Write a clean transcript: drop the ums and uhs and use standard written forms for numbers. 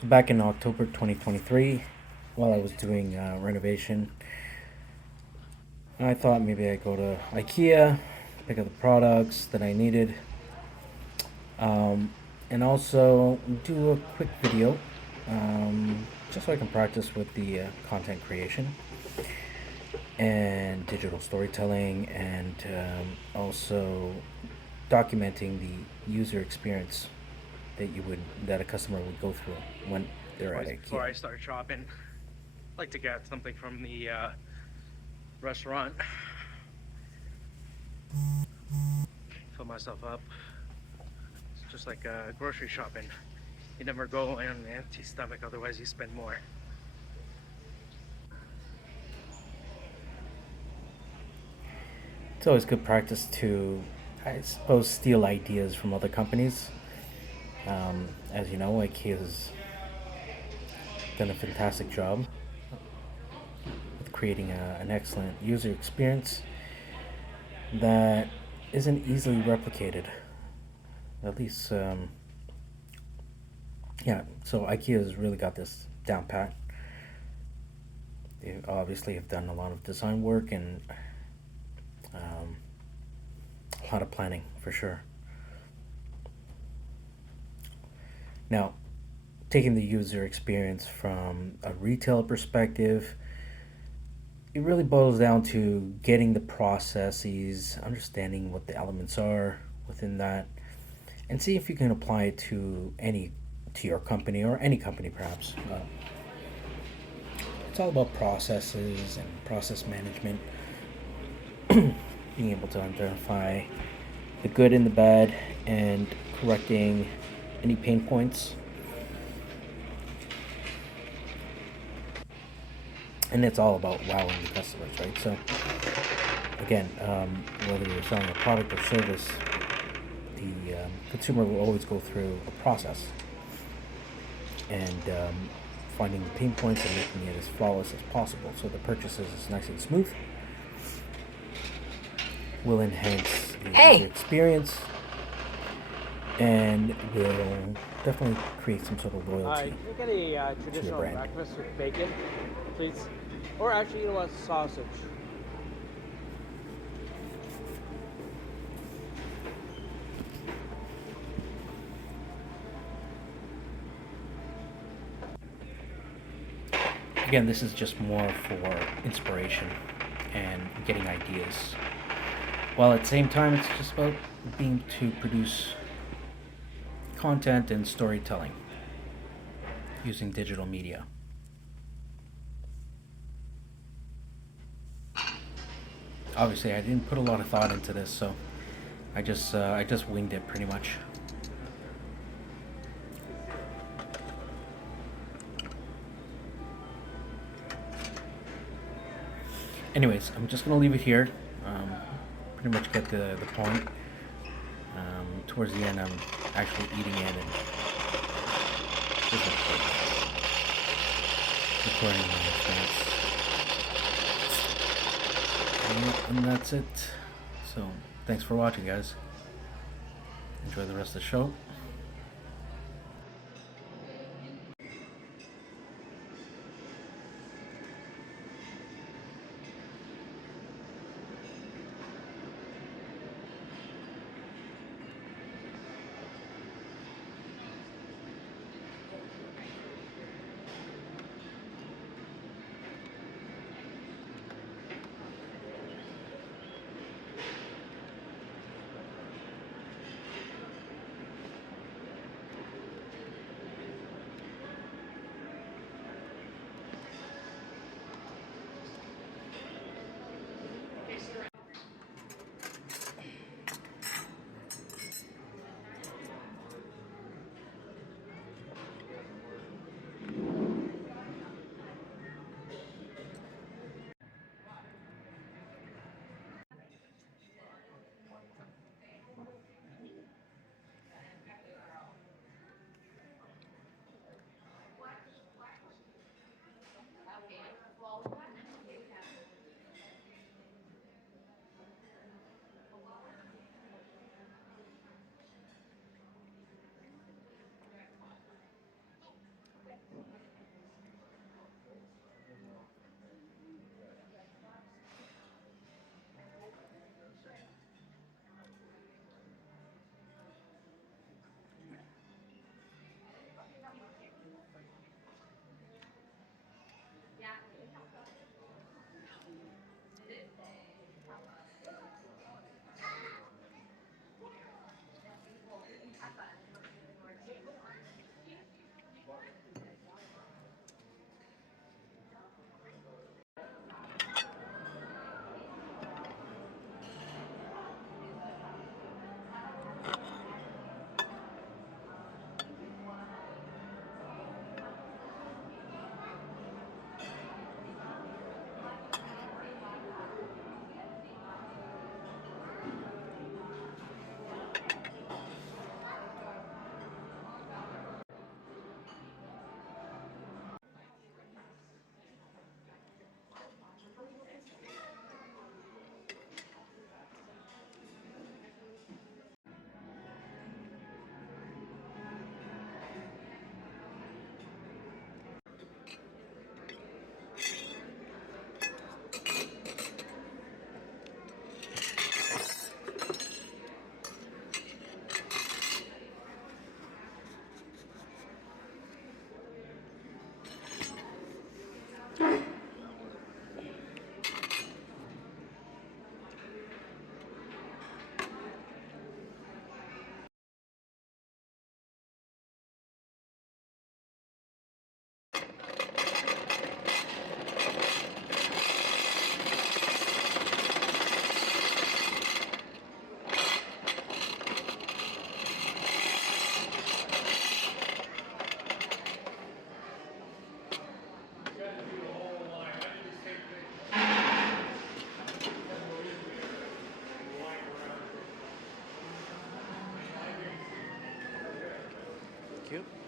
So back in October 2023, while I was doing renovation, I thought maybe I'd go to IKEA, pick up the products that I needed, um, and also do a quick video, just so I can practice with the content creation and digital storytelling, and also documenting the user experience that a customer would go through when they're at Always before IKEA. I start shopping, I like to get something from the restaurant, fill myself up. It's just like grocery shopping. You never go in an empty stomach, otherwise you spend more. It's always good practice to, I suppose, steal ideas from other companies. As you know, IKEA has done a fantastic job with creating an excellent user experience that isn't easily replicated. At least, yeah. So IKEA has really got this down pat. They obviously have done a lot of design work and um, a lot of planning for sure. Now, taking the user experience from a retail perspective, it really boils down to getting the processes, understanding what the elements are within that, and see if you can apply it to your company or any company perhaps. It's all about processes and process management, being able to identify the good and the bad, and correcting any pain points. And it's all about wowing the customers, right? So again, whether you're selling a product or service, the consumer will always go through a process, and finding the pain points and making it as flawless as possible so the purchase is nice and smooth will enhance the user Hey, experience and will definitely create some sort of Hi, loyalty can I get a to your traditional brand. breakfast with bacon, please? Or actually, you know what, sausage. Again, this is just more for inspiration and getting ideas, while at the same time it's just about being to produce content and storytelling using digital media. Obviously, I didn't put a lot of thought into this, so I just winged it pretty much. Anyways, I'm just gonna leave it here. Pretty much get the point. Towards the end, I'm actually eating it and just recording my experience. And that's it. So, thanks for watching, guys. Enjoy the rest of the show. Thank you.